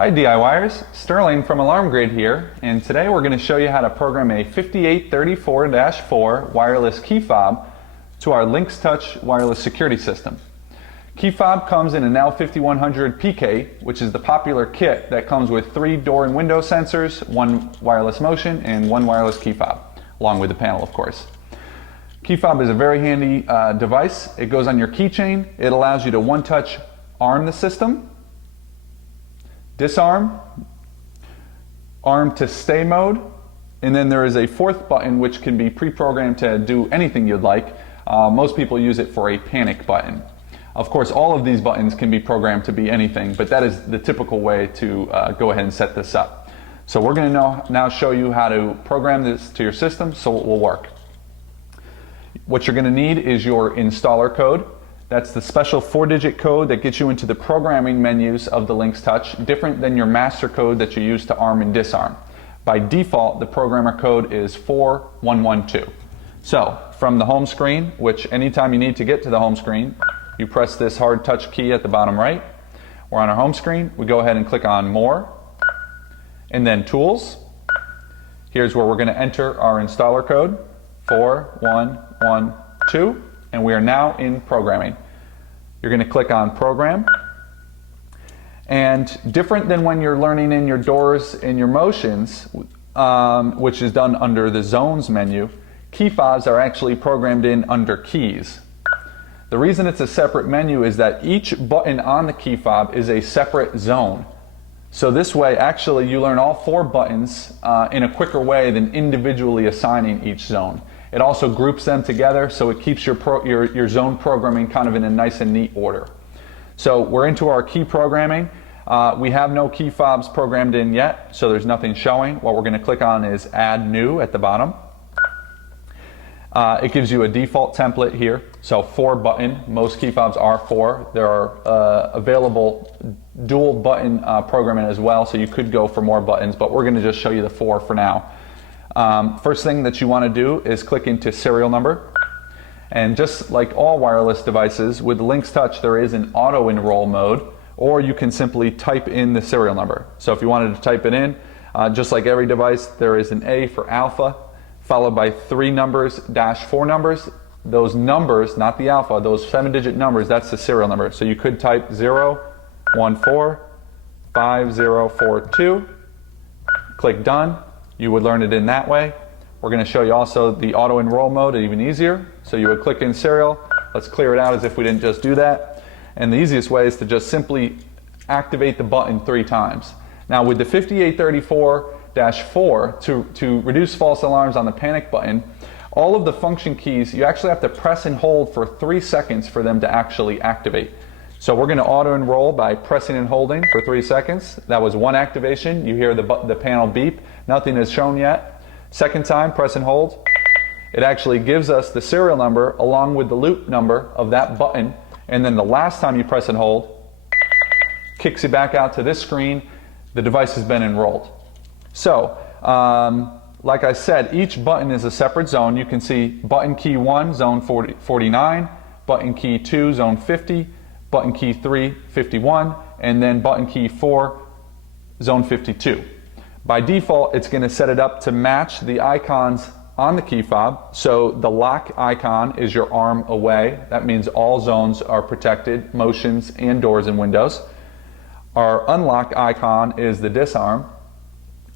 Hi DIYers, Sterling from Alarm Grid here, and today we're going to show you how to program a 5834-4 wireless key fob to our LYNX Touch wireless security system. Key fob comes in an L5100 PK, which is the popular kit that comes with 3 door and window sensors, 1 wireless motion, and 1 wireless key fob, along with the panel of course. Key fob is a very handy device. It goes on your keychain. It allows you to one-touch arm the system, disarm, arm to stay mode, and then there is a 4th button which can be pre-programmed to do anything you'd like. Most people use it for a panic button. Of course, all of these buttons can be programmed to be anything, but that is the typical way to go ahead and set this up. So we're going to now show you how to program this to your system so it will work. What you're going to need is your installer code. That's the special 4-digit code that gets you into the programming menus of the LYNX Touch, different than your master code that you use to arm and disarm. By default, the programmer code is 4112. So, from the home screen, which anytime you need to get to the home screen, you press this hard touch key at the bottom right. We're on our home screen. We go ahead and click on More, and then Tools. Here's where we're going to enter our installer code, 4112. And we are now in programming. You're going to click on Program. And different than when you're learning in your doors and your motions, which is done under the Zones menu, key fobs are actually programmed in under Keys. The reason it's a separate menu is that each button on the key fob is a separate zone. So this way, actually, you learn all 4 buttons in a quicker way than individually assigning each zone. It also groups them together, so it keeps your zone programming kind of in a nice and neat order. So we're into our key programming. We have no key fobs programmed in yet, so there's nothing showing. What we're going to click on is Add New at the bottom. It gives you a default template here, so 4 button. Most key fobs are 4. There are available dual button programming as well, so you could go for more buttons, but we're going to just show you the 4 for now. First thing that you want to do is click into serial number, and just like all wireless devices, with the LYNX Touch there is an auto enroll mode, or you can simply type in the serial number. So if you wanted to type it in, just like every device, there is an A for alpha, followed by 3 numbers dash 4 numbers. Those numbers, not the alpha, those 7-digit numbers, that's the serial number. So you could type 0145042, click Done. You would learn it in that way. We're going to show you also the auto enroll mode, even easier. So you would click in serial. Let's clear it out as if we didn't just do that. And the easiest way is to just simply activate the button 3 times. Now with the 5834-4, to reduce false alarms on the panic button, all of the function keys, you actually have to press and hold for 3 seconds for them to actually activate. So we're going to auto enroll by pressing and holding for 3 seconds. That was 1 activation. You hear the panel beep. Nothing is shown yet. Second time, press and hold. It actually gives us the serial number along with the loop number of that button. And then the last time you press and hold, kicks you back out to this screen. The device has been enrolled. So, like I said, each button is a separate zone. You can see button key 1, zone 49, button key 2, zone 50, button key 3, 51, and then button key 4, zone 52. By default, it's going to set it up to match the icons on the key fob. So the lock icon is your arm away. That means all zones are protected, motions and doors and windows. Our unlock icon is the disarm.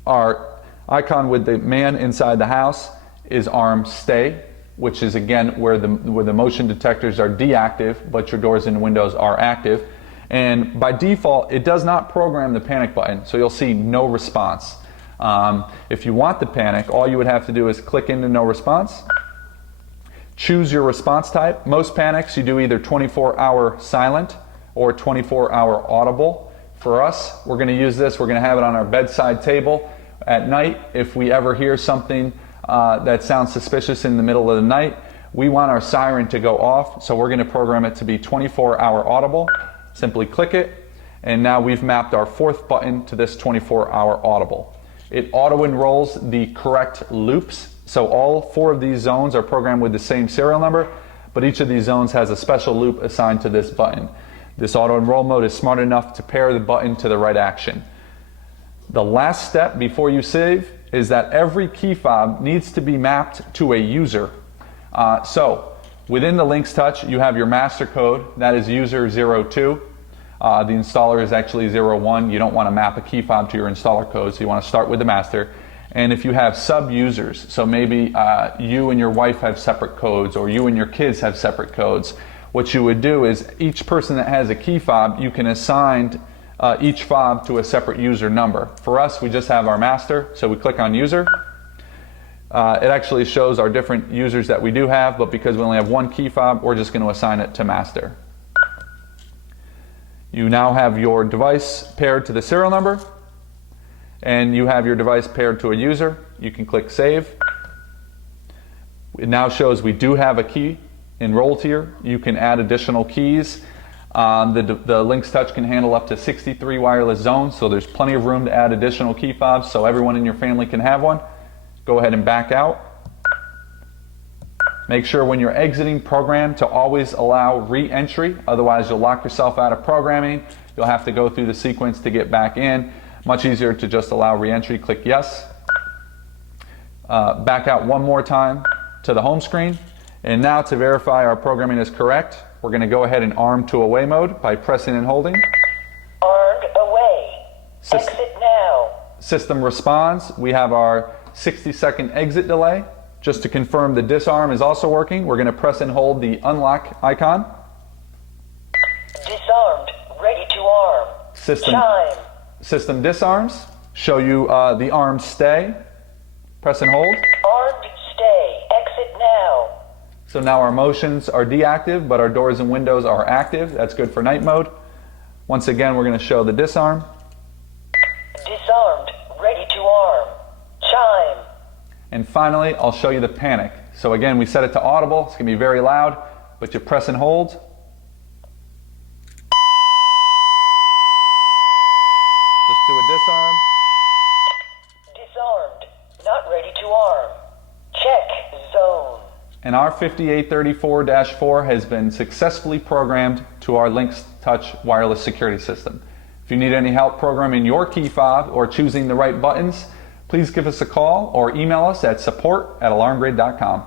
Our icon with the man inside the house is arm stay, which is again where the motion detectors are deactive, but your doors and windows are active. And by default, it does not program the panic button, so you'll see no response. If you want the panic, all you would have to do is click into no response, choose your response type. Most panics, you do either 24-hour silent or 24-hour audible. For us, we're going to use this. We're going to have it on our bedside table at night. If we ever hear something that sounds suspicious in the middle of the night, we want our siren to go off, so we're going to program it to be 24-hour audible. Simply click it, and now we've mapped our 4th button to this 24-hour audible. It auto enrolls the correct loops, so all 4 of these zones are programmed with the same serial number, but each of these zones has a special loop assigned to this button. This auto enroll mode is smart enough to pair the button to the right action. The last step before you save is that every key fob needs to be mapped to a user. So within the LYNX Touch, you have your master code, that is user 02. The installer is actually 01. You don't want to map a key fob to your installer code, so you want to start with the master. And if you have sub-users, so maybe you and your wife have separate codes, or you and your kids have separate codes, what you would do is each person that has a key fob, you can assign each fob to a separate user number. For us, we just have our master, so we click on user. It actually shows our different users that we do have, but because we only have one key fob, we're just going to assign it to master. You now have your device paired to the serial number, and you have your device paired to a user. You can click save. It now shows we do have a key enrolled here. You can add additional keys. The LYNX Touch can handle up to 63 wireless zones, so there's plenty of room to add additional key fobs so everyone in your family can have one. Go ahead and back out. Make sure when you're exiting program to always allow re-entry, otherwise you'll lock yourself out of programming. You'll have to go through the sequence to get back in. Much easier to just allow re-entry, click yes. Back out one more time to the home screen. And now to verify our programming is correct, we're going to go ahead and arm to away mode by pressing and holding. Armed away. Exit now. System responds. We have our 60-second exit delay. Just to confirm the disarm is also working, we're going to press and hold the unlock icon. Disarmed. Ready to arm. Chime. System disarms. Show you the arm stay. Press and hold. Armed stay. Exit now. So now our motions are deactive, but our doors and windows are active. That's good for night mode. Once again, we're going to show the disarm. Disarmed. Ready to arm. Chime. And finally, I'll show you the panic. So again, we set it to audible. It's going to be very loud, but you press and hold. Just do a disarm. Disarmed. Not ready to arm. Check zone. And our 5834-4 has been successfully programmed to our LYNX Touch wireless security system. If you need any help programming your key fob or choosing the right buttons, please give us a call or email us at support@alarmgrid.com.